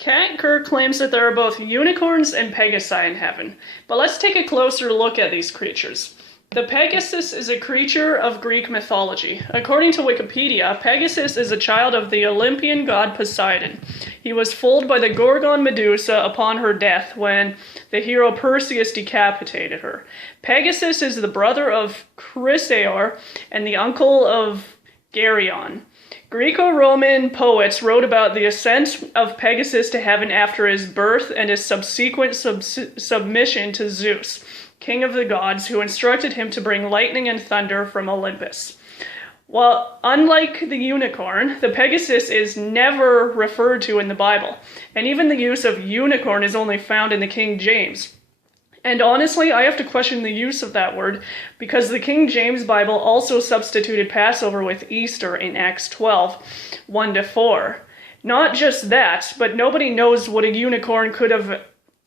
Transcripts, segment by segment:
Kat Kerr claims that there are both unicorns and pegasi in heaven, but let's take a closer look at these creatures. The Pegasus is a creature of Greek mythology. According to Wikipedia, Pegasus is a child of the Olympian god Poseidon. He was foaled by the Gorgon Medusa upon her death when the hero Perseus decapitated her. Pegasus is the brother of Chrysaor and the uncle of Geryon. Greco-Roman poets wrote about the ascent of Pegasus to heaven after his birth and his subsequent submission to Zeus, king of the gods, who instructed him to bring lightning and thunder from Olympus. While unlike the unicorn, the Pegasus is never referred to in the Bible, and even the use of unicorn is only found in the King James. And honestly, I have to question the use of that word, because the King James Bible also substituted Passover with Easter in Acts 12, 1-4. Not just that, but nobody knows what a unicorn could have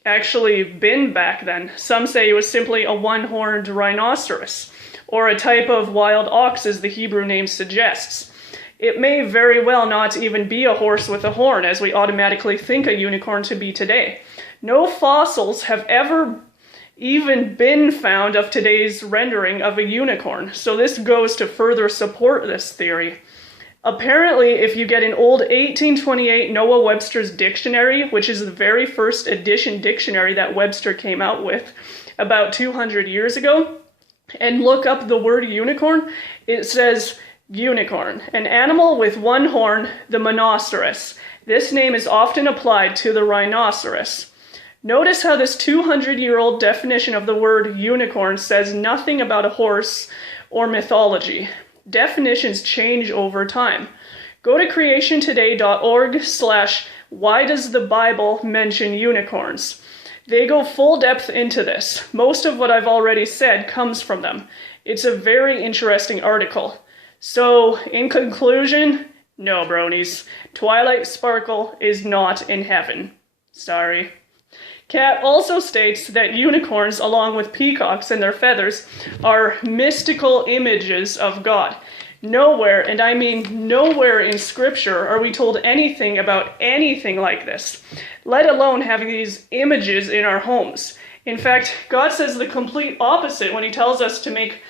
actually been back then. Some say it was simply a one-horned rhinoceros, or a type of wild ox as the Hebrew name suggests. It may very well not even be a horse with a horn, as we automatically think a unicorn to be today. No fossils have ever even been found of today's rendering of a unicorn, so this goes to further support this theory. Apparently, if you get an old 1828 Noah Webster's dictionary, which is the very first edition dictionary that Webster came out with about 200 years ago, and look up the word unicorn, it says unicorn, an animal with one horn, the monoceros. This name is often applied to the rhinoceros. Notice how this 200-year-old definition of the word unicorn says nothing about a horse or mythology. Definitions change over time. Go to creationtoday.org/why does the Bible mention unicorns? They go full depth into this. Most of what I've already said comes from them. It's a very interesting article. So, in conclusion, no bronies. Twilight Sparkle is not in heaven. Sorry. Kat also states that unicorns, along with peacocks and their feathers, are mystical images of God. Nowhere, and I mean nowhere in Scripture, are we told anything about anything like this, let alone having these images in our homes. In fact, God says the complete opposite when he tells us to make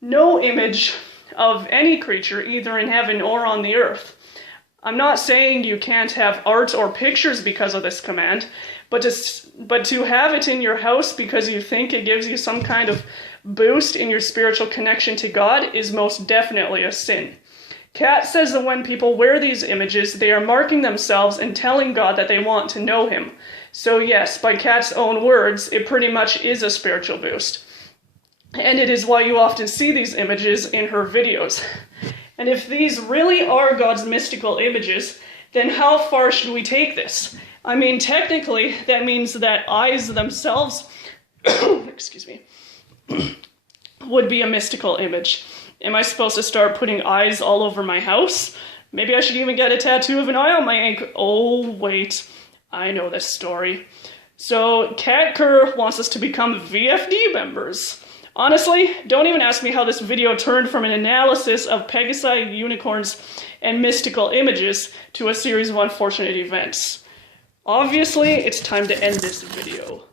no image of any creature, either in heaven or on the earth. I'm not saying you can't have art or pictures because of this command, but to have it in your house because you think it gives you some kind of boost in your spiritual connection to God is most definitely a sin. Kat says that when people wear these images, they are marking themselves and telling God that they want to know him. So yes, by Kat's own words, it pretty much is a spiritual boost. And it is why you often see these images in her videos. And if these really are God's mystical images, then how far should we take this? I mean, technically, that means that eyes themselves, excuse me, would be a mystical image. Am I supposed to start putting eyes all over my house? Maybe I should even get a tattoo of an eye on my ankle. Oh, wait, I know this story. So, Kat Kerr wants us to become VFD members. Honestly, don't even ask me how this video turned from an analysis of pegasi, unicorns, and mystical images to a series of unfortunate events. Obviously, it's time to end this video.